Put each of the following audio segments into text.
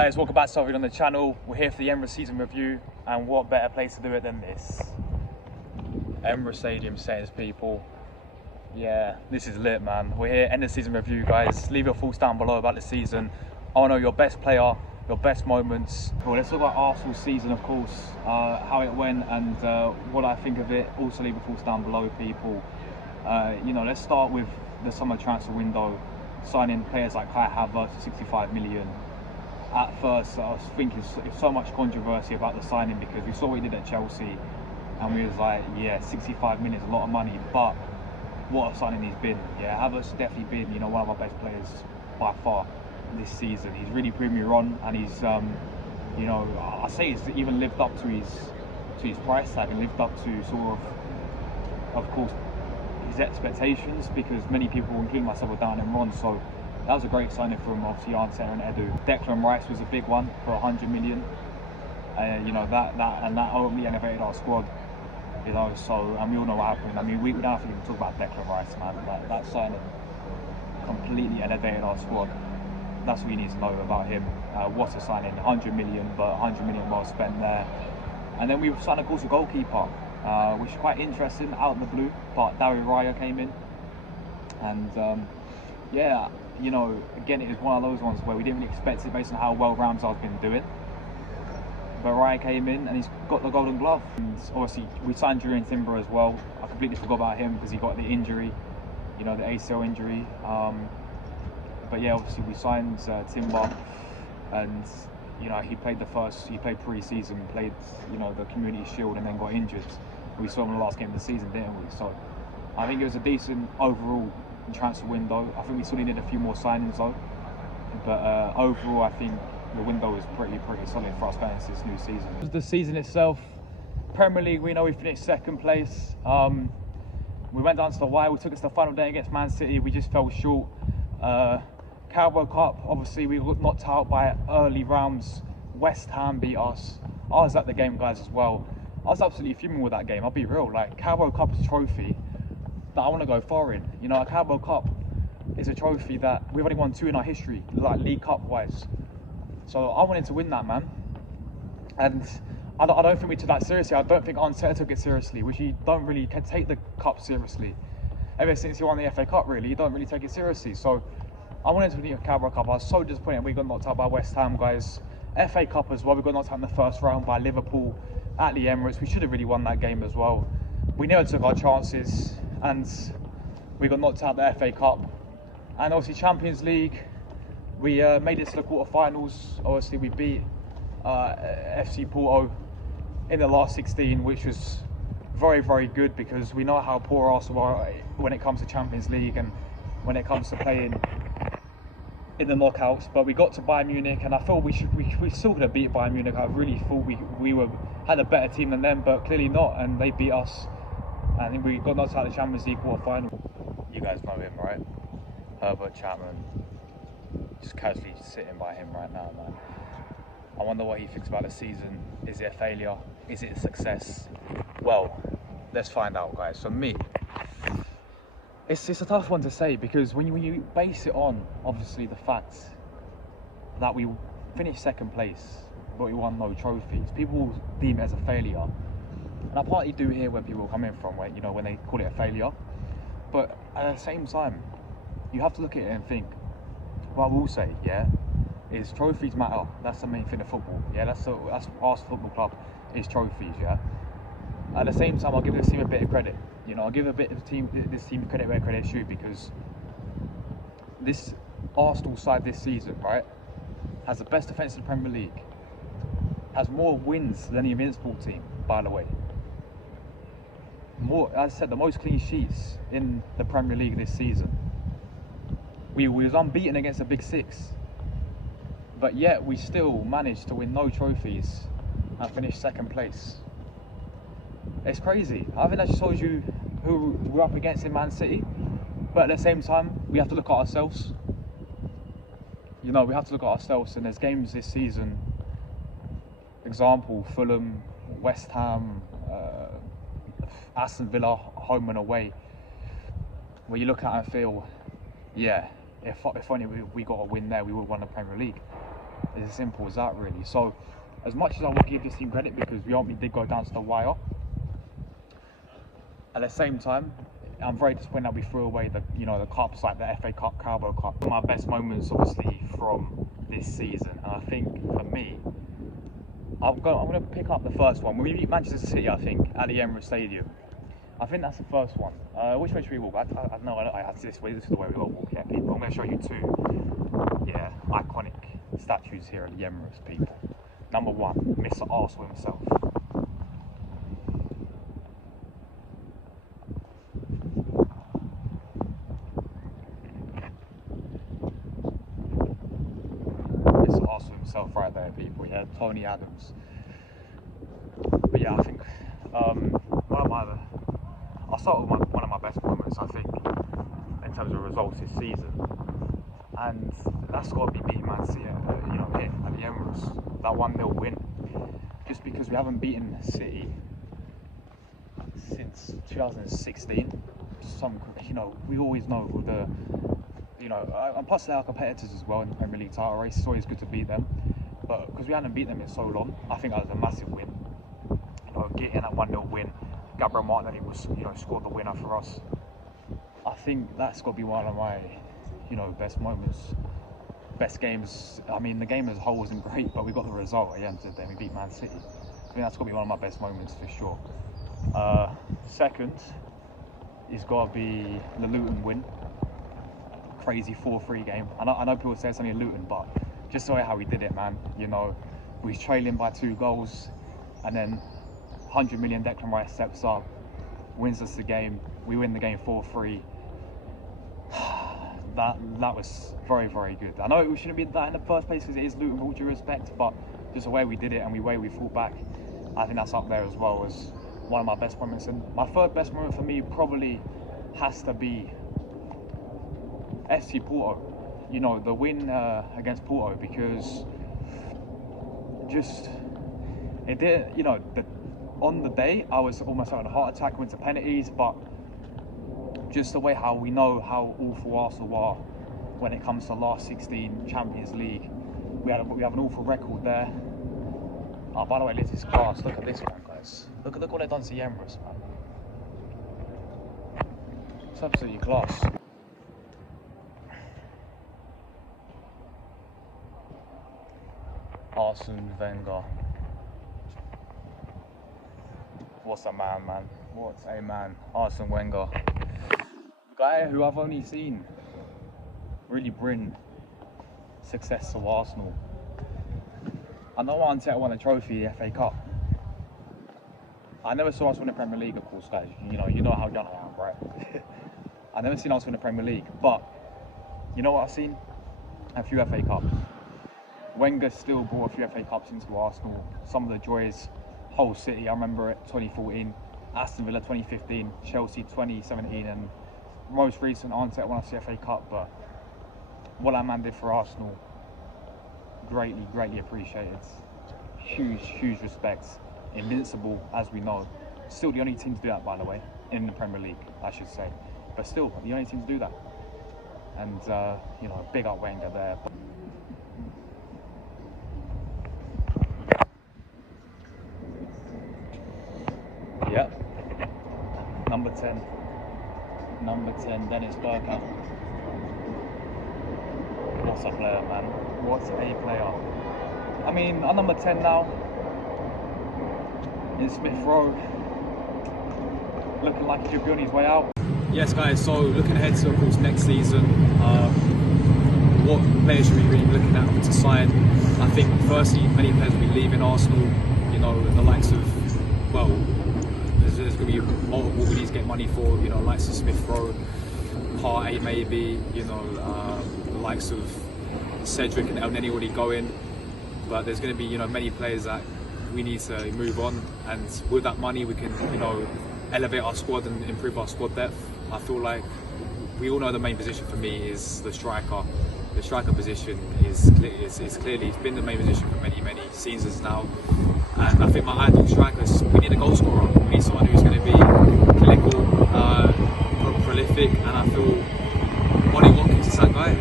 Guys, welcome back to something on the channel. We're here for the Emirates season review, and what better place to do it than this? Emirates Stadium, says people. Yeah, this is lit, man. We're here, end of season review, guys. Leave your thoughts down below about the season. I want to know your best player, your best moments. Well, let's talk about Arsenal's season, of course, how it went and what I think of it. Also leave your thoughts down below, people. Let's start with the summer transfer window, signing players like Kai Havertz for 65 million. At first, I was thinking so much controversy about the signing because we saw what he did at Chelsea, and we was like, yeah, 65 million is a lot of money, but what a signing he's been. Yeah, Havertz has definitely been, one of our best players by far this season. He's really proved me wrong, and he's, I say he's even lived up to his price tag and lived up to sort of course, his expectations, because many people, including myself, were down him wrong. So that was a great signing from obviously Arteta and Edu. Declan Rice was a big one for 100 million. That only elevated our squad. And we all know what happened. I mean, we don't have to even talk about Declan Rice, man. That signing completely elevated our squad. That's what you need to know about him. What a signing, 100 million, but 100 million well spent there. And then we signed, of course, a goalkeeper, which is quite interesting, out in the blue. But Dario Raya came in, and again, it was one of those ones where we didn't really expect it based on how well Ramsdale's been doing. But Raya came in and he's got the Golden Glove. And obviously, we signed Jurriën Timber as well. I completely forgot about him because he got the injury, the ACL injury. But yeah, obviously we signed Timber, and he played pre-season, played the Community Shield, and then got injured. We saw him in the last game of the season, didn't we? So I think it was a decent overall transfer window. I think we still needed a few more signings though, but overall I think the window is pretty solid for us going into this new season. The season itself, Premier League, we know we finished second place. We went down to the wire. We took it to the final day against Man City. We just fell short. Carabao Cup, obviously we got knocked out by early rounds. West Ham beat us. I was at the game, guys, as well. I was absolutely fuming with that game. I'll be real. Like, Carabao Cup is a trophy that I want to go far in. A Carabao Cup is a trophy that we've only won 2 in our history, like League Cup wise. So I wanted to win that, man. And I don't think we took that seriously. I don't think Arteta took it seriously, which he don't really take the cup seriously. Ever since he won the FA Cup, really, he don't really take it seriously. So I wanted to win the Carabao Cup. I was so disappointed we got knocked out by West Ham, guys. FA Cup as well, we got knocked out in the first round by Liverpool at the Emirates. We should have really won that game as well. We never took our chances, and we got knocked out the FA Cup. And obviously Champions League, we made it to the quarterfinals. Obviously we beat FC Porto in the last 16, which was very, very good, because we know how poor Arsenal are when it comes to Champions League and when it comes to playing in the knockouts. But we got to Bayern Munich, and I thought we still could have beat Bayern Munich. I really thought we had a better team than them, but clearly not, and they beat us. And then we got knocked out of the Champions League quarter-final. You guys know him, right? Herbert Chapman. Just casually sitting by him right now, man. I wonder what he thinks about the season. Is it a failure? Is it a success? Well, let's find out, guys. For me, it's a tough one to say, because when you base it on, obviously, the fact that we finished second place, but we won no trophies, people deem it as a failure. And I partly do hear where people are coming from, where, when they call it a failure. But at the same time, you have to look at it and think, what I will say, is trophies matter. That's the main thing of football. That's Arsenal Football Club, is trophies. At the same time, I'll give this team a bit of credit. I'll give this team credit where credit should, because this Arsenal side this season, right, has the best defence in the Premier League, has more wins than the Invincible team, by the way. More, as I said, the most clean sheets in the Premier League this season. We was unbeaten against the Big Six, but yet we still managed to win no trophies and finish second place. It's crazy. I think that just shows you who we're up against in Man City, but at the same time, we have to look at ourselves. We have to look at ourselves, and there's games this season, example, Fulham, West Ham, Aston Villa, home and away, where you look at it and feel, if only we got a win there, we would have won the Premier League. It's as simple as that, really. So, as much as I want to give this team credit because we did go down to the wire, at the same time, I'm very disappointed that we threw away the cups like the FA Cup, Carabao Cup. My best moments, obviously, from this season, and I think for me, I'm going to pick up the first one. When we beat Manchester City, I think, at the Emirates Stadium. I think that's the first one. Which way should we walk? I have this way. This is the way we got to walk. Yeah, people. I'm going to show you two, iconic statues here at the Emirates, people. Number one, Mr. Arsenal himself. Mr. Arsenal himself, right there, people. Yeah, Tony Adams. But yeah, I think I'll start with one of my best moments, I think, in terms of results this season, and that's got to be beating Man City, here at the Emirates, that 1-0 win. Just because we haven't beaten City since 2016. We always know who and plus they are competitors as well in the Premier League title race. It's always good to beat them, but because we hadn't beat them in so long, I think that was a massive win. Getting that 1-0 win. Gabriel Martinelli scored the winner for us. I think that's got to be one of my, best moments, best games. I mean, the game as a whole wasn't great, but we got the result at the end of the day. We beat Man City. I think that's got to be one of my best moments for sure. Second, it's got to be the Luton win. Crazy 4-3 game. I know people say it's only Luton, but just the way how we did it, man. We was trailing by 2 goals, and then 100 million Declan Rice steps up, wins us the game. We win the game 4-3. That was very, very good. I know we shouldn't be that in the first place because it is Luton, with all due respect, but just the way we did it and the way we fought back, I think that's up there as well as one of my best moments. And my third best moment for me probably has to be FC Porto. The win against Porto, because it did. On the day, I was almost having a heart attack, went to penalties, but just the way how we know how awful Arsenal are when it comes to last 16 Champions League. We have an awful record there. Oh, by the way, this is class. Look at this one, guys. Look what they've done to the Emirates, man. It's absolutely class. Arsene Wenger. What's a man, man? What's a man? Arsene Wenger. Guy who I've only seen really bring success to Arsenal. I know Arteta won a trophy, the FA Cup. I never saw us win the Premier League, of course, guys. You know how young I am, right? I never seen us win the Premier League, but you know what I've seen? A few FA Cups. Wenger still brought a few FA Cups into Arsenal. Some of the joys. Hull City, I remember it, 2014, Aston Villa 2015, Chelsea 2017, and most recent Arteta won us the FA Cup. But what that man did for Arsenal, greatly appreciated. Huge respect. Invincible, as we know. Still the only team to do that, by the way, in the Premier League, I should say. But still, the only team to do that. And, big up Wenger there. Yep. Number 10, Dennis Bergkamp. What's a player, man? What's a player? I mean, our number 10 now is Smith Rowe. Looking like he should be on his way out. Yes, guys, so looking ahead to, of course, next season, what players should we be looking at to sign? I think, firstly, many players will be leaving Arsenal, the likes of, there's going to be multiple we need to get money for, likes of Smith Rowe, Partey maybe, the likes of Cedric and El Neni already going, but there's going to be, many players that we need to move on, and with that money we can, elevate our squad and improve our squad depth. I feel like we all know the main position for me is the striker. The striker position is clearly it's been the main position for many seasons now, and I think my ideal striker is we need a goal scorer. We need someone who's going to be clinical, prolific, and I feel Ollie Watkins is that guy.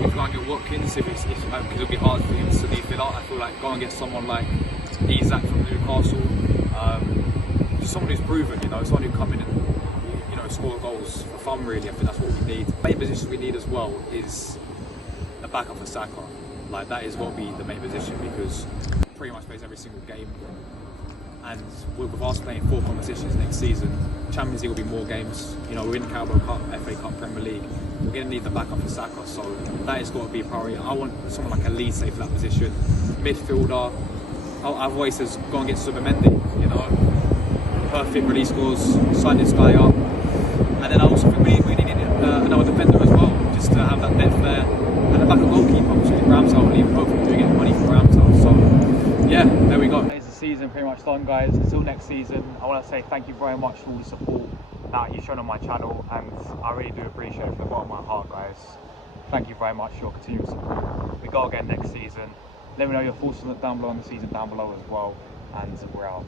We can't get Watkins. regardless if it'll be hard for him to leave Villa. I feel like go and get someone like Isak from Newcastle, just someone who's proven, you know, someone who come in and, you know, score goals for fun. Really, I think that's what we need. The main position we need as well is a backup for Saka. Like that is got to be the main position, because pretty much plays every single game. And with us playing 4 competitions next season, Champions League will be more games. You know, we're in the Carabao Cup, FA Cup, Premier League. We're going to need the backup for Saka, so that has got to be a priority. I want someone like Elise for that position. Midfielder, I've always said go and get Subamendi, you know. Perfect release scores, sign this guy up. And then I also think we need another defender as well, just to have that depth there. And a backup goalkeeper, which is Ramsdale. I hope we do get money for Ramsdale. So, yeah, there we go. It's the season pretty much done, guys. Until next season, I want to say thank you very much for all the support that you've shown on my channel, and I really do appreciate it from the bottom of my heart, guys. Thank you very much for your continued support. We go again next season. Let me know your thoughts on it down below on the season down below as well, and we're out.